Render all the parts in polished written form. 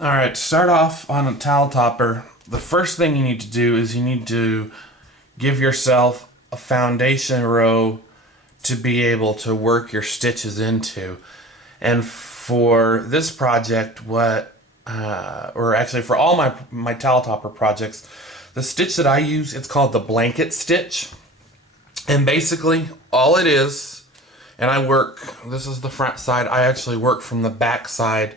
Alright, to start off on a towel topper, the first thing you need to do is you need to give yourself a foundation row to be able to work your stitches into. And for this project, or actually for all my towel topper projects, the stitch that I use, it's called the blanket stitch. And basically, all it is, and this is the front side, I actually work from the back side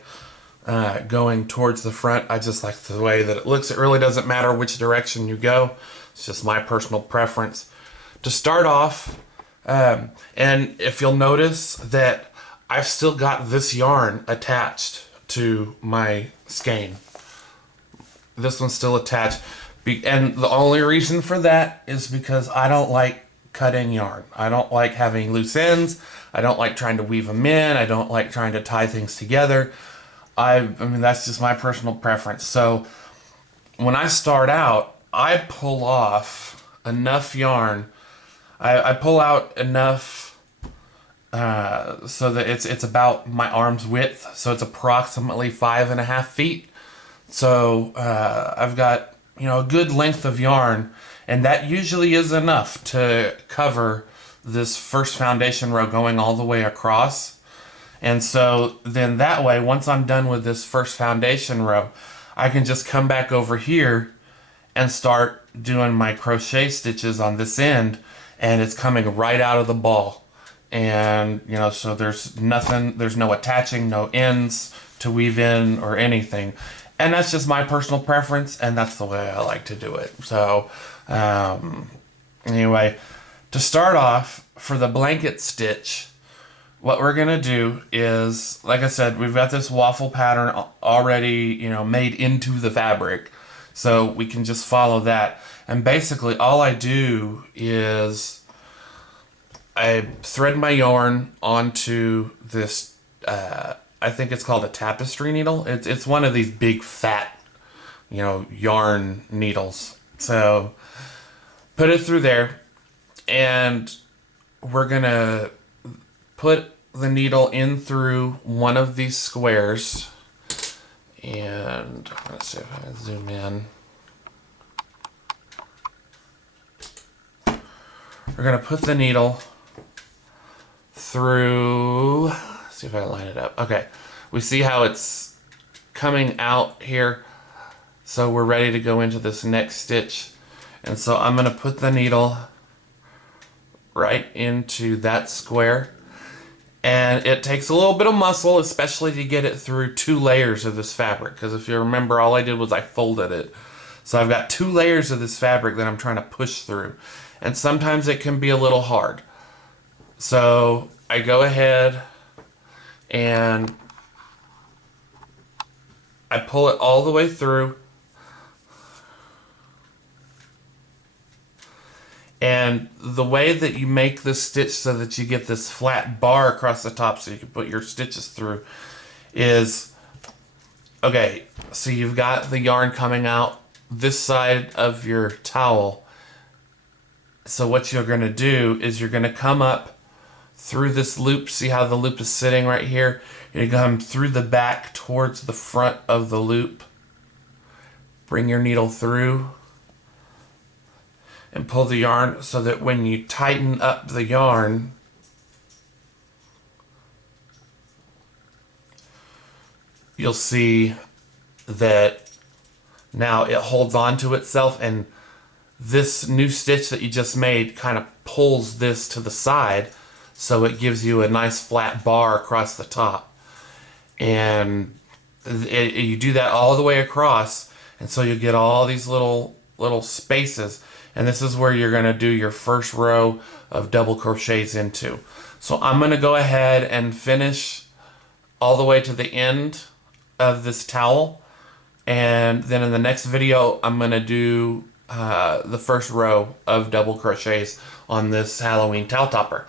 going towards the front. I just like the way that it looks. It really doesn't matter which direction you go. It's just my personal preference. To start off, and if you'll notice that I've still got this yarn attached to my skein. This one's still attached. And the only reason for that is because I don't like cutting yarn. I don't like having loose ends. I don't like trying to weave them in. I don't like trying to tie things together. I mean, that's just my personal preference. So when I start out, I pull off enough yarn. I pull out enough so that it's about my arm's width. So it's approximately 5.5 feet. So I've got, a good length of yarn, and that usually is enough to cover this first foundation row going all the way across. And so then that way, once I'm done with this first foundation row, I can just come back over here and start doing my crochet stitches on this end, and it's coming right out of the ball. And, so there's no attaching, no ends to weave in or anything. And that's just my personal preference, and that's the way I like to do it. So, anyway, to start off, for the blanket stitch, what we're going to do is, like I said, we've got this waffle pattern already, made into the fabric. So we can just follow that. And basically all I do is I thread my yarn onto this, I think it's called a tapestry needle. It's one of these big fat, yarn needles. So put it through there, and we're going to put the needle in through one of these squares, and let's see if I can zoom in. We're going to put the needle through, let's see if I can line it up. Okay, we see how it's coming out here, so we're ready to go into this next stitch. And so I'm going to put the needle right into that square. And it takes a little bit of muscle, especially to get it through 2 layers of this fabric. Because if you remember, all I did was I folded it. So I've got 2 layers of this fabric that I'm trying to push through. And sometimes it can be a little hard. So I go ahead and I pull it all the way through. And the way that you make this stitch so that you get this flat bar across the top so you can put your stitches through is, okay, so you've got the yarn coming out this side of your towel. So what you're going to do is you're going to come up through this loop. See how the loop is sitting right here? You're going to come through the back towards the front of the loop. Bring your needle through and pull the yarn so that when you tighten up the yarn, you'll see that now it holds on to itself, and this new stitch that you just made kind of pulls this to the side, so it gives you a nice flat bar across the top. And you do that all the way across, and so you get all these little spaces. And this is where you're going to do your first row of double crochets into. So I'm going to go ahead and finish all the way to the end of this towel. And then in the next video, I'm going to do the first row of double crochets on this Halloween towel topper.